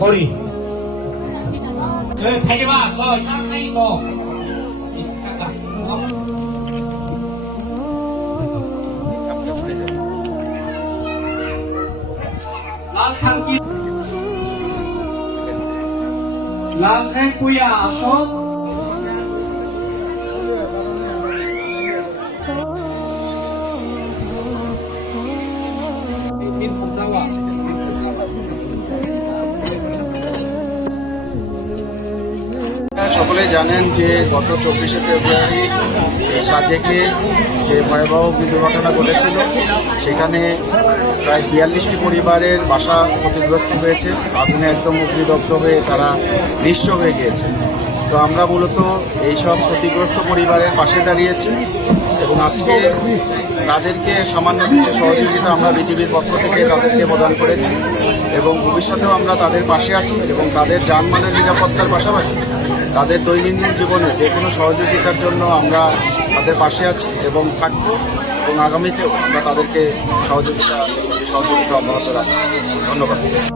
Hori. Thấy ba rồi các cái đồ. লাল খান কি লাল খান কুইয়া আসো মিন ফজাওয়া সকলেই জানেন যে গত 24শে ফেব্রুয়ারি সাজেকে যে ভয়াবহ দুর্ঘটনা ঘটেছিল সেখানে প্রায় 42টি পরিবারের বাসা ক্ষতিগ্রস্ত হয়েছে। আগুনে একদম অগ্নিদগ্ধ হয়ে তারা নিঃস্ব হয়ে গিয়েছে। তো আমরা মূলত এইসব ক্ষতিগ্রস্ত পরিবারের পাশে দাঁড়িয়েছি এবং আজকে তাদেরকে সামান্য কিছু সহযোগিতা আমরা বিজেপির পক্ষ থেকে তাদেরকে প্রদান করেছি এবং ভবিষ্যতেও আমরা তাদের পাশে আছি এবং তাদের যানমালের নিরাপত্তার পাশাপাশি তাদের দৈনন্দিন জীবনে যে কোনো সহযোগিতার জন্য আমরা তাদের পাশে আছি এবং থাকবো এবং আগামীতেও আমরা তাদেরকে সহযোগিতা অব্যাহত রাখবো। ধন্যবাদ।